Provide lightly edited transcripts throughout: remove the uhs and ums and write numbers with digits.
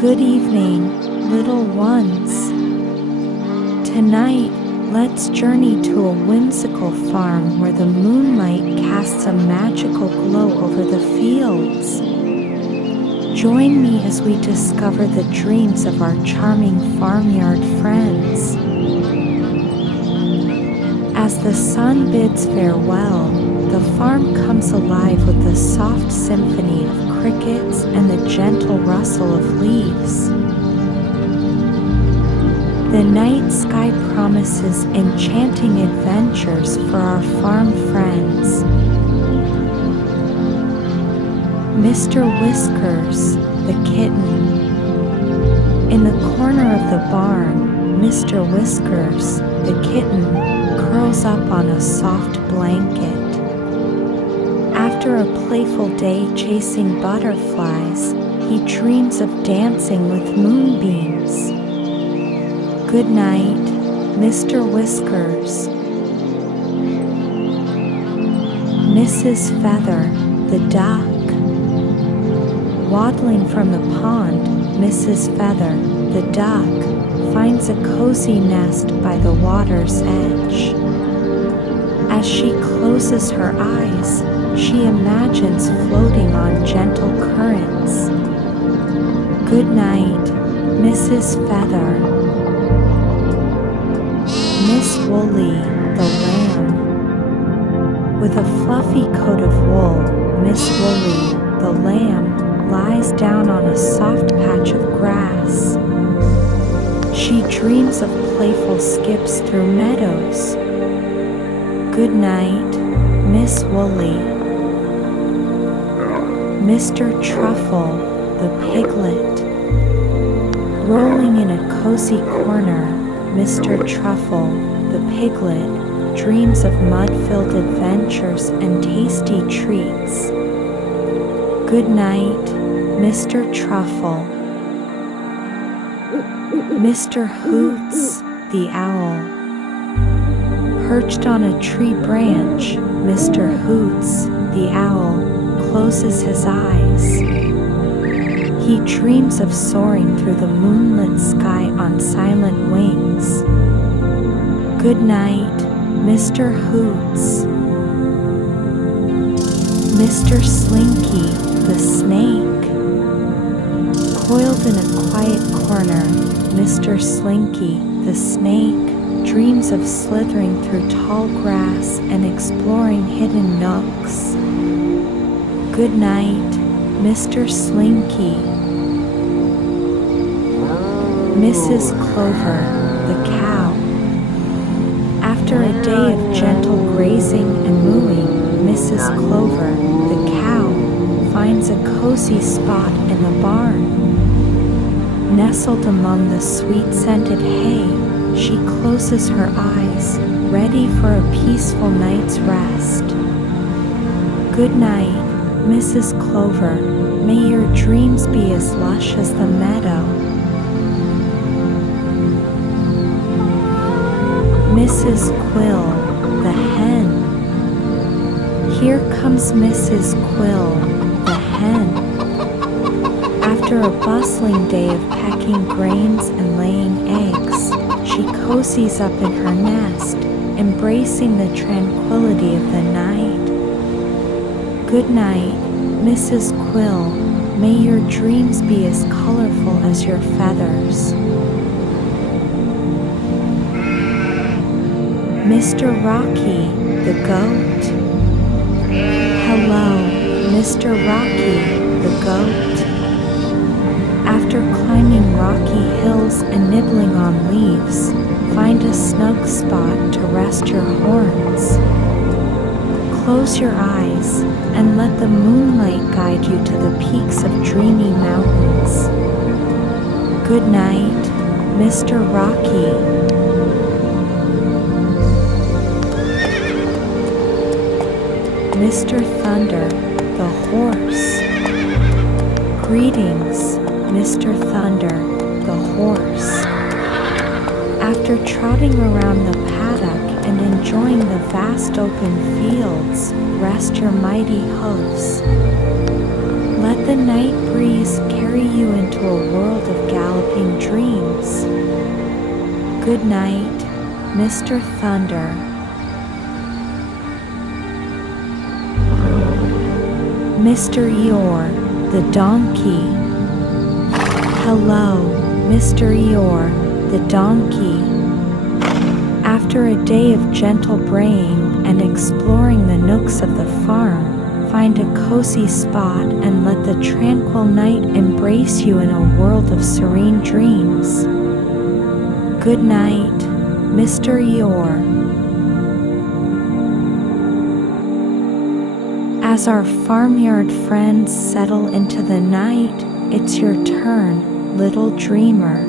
Good evening, little ones. Tonight, let's journey to a whimsical farm where the moonlight casts a magical glow over the fields. Join me as we discover the dreams of our charming farmyard friends. As the sun bids farewell, the farm comes alive with the soft symphony of crickets and the gentle rustle of leaves. The night sky promises enchanting adventures for our farm friends. Mr. Whiskers, the kitten. In the corner of the barn, Mr. Whiskers, the kitten, curls up on a soft blanket. After a playful day chasing butterflies, he dreams of dancing with moonbeams. Good night, Mr. Whiskers. Mrs. Feather, the duck. Waddling from the pond, Mrs. Feather, the duck, finds a cozy nest by the water's edge. As she closes her eyes, she imagines floating on gentle currents. Good night, Mrs. Feather. Miss Woolly, the lamb. With a fluffy coat of wool, Miss Woolly, the lamb, lies down on a soft patch of grass. She dreams of playful skips through meadows. Good night, Miss Woolly. Mr. Truffle, the piglet. Rolling in a cozy corner, Mr. Truffle, the piglet, dreams of mud-filled adventures and tasty treats. Good night, Mr. Truffle. Mr. Hoots, the owl. Perched on a tree branch, Mr. Hoots, the owl, closes his eyes. He dreams of soaring through the moonlit sky on silent wings. Good night, Mr. Hoots. Mr. Slinky, the snake. Coiled in a quiet corner, Mr. Slinky, the snake, dreams of slithering through tall grass and exploring hidden nooks. Good night, Mr. Slinky. Mrs. Clover, the cow. After a day of gentle grazing and mooing, Mrs. Clover, the cow, finds a cozy spot in the barn. Nestled among the sweet-scented hay, she closes her eyes, ready for a peaceful night's rest. Good night, Mrs. Clover. May your dreams be as lush as the meadow. Mrs. Quill, the hen. Here comes Mrs. Quill, the hen. After a bustling day of pecking grains and laying eggs, she cozies up in her nest, embracing the tranquility of the night. Good night, Mrs. Quill. May your dreams be as colorful as your feathers. Mr. Rocky, the goat. Hello, Mr. Rocky, the goat. After climbing rocky hills and nibbling on leaves, find a snug spot to rest your horns. Close your eyes and let the moonlight guide you to the peaks of dreamy mountains. Good night, Mr. Rocky. Mr. Thunder, the horse. Greetings, Mr. Thunder, the horse. After trotting around the paddock and enjoying the vast open fields, rest your mighty hoofs. Let the night breeze carry you into a world of Good night, Mr. Thunder. Mr. Eore, the donkey. Hello, Mr. Eore, the donkey. After a day of gentle braying and exploring the nooks of the farm, find a cozy spot and let the tranquil night embrace you in a world of serene dreams. Good night, Mr. Eore. As our farmyard friends settle into the night, it's your turn, little dreamer.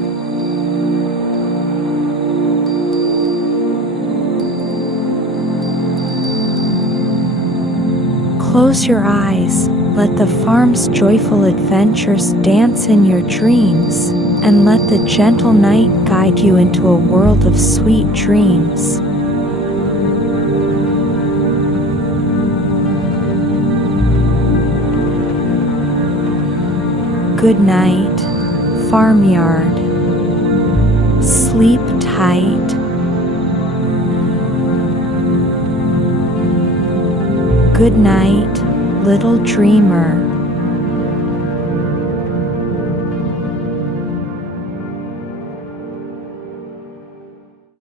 Close your eyes, let the farm's joyful adventures dance in your dreams, and let the gentle night guide you into a world of sweet dreams. Good night, farmyard. Sleep tight. Good night, little dreamer.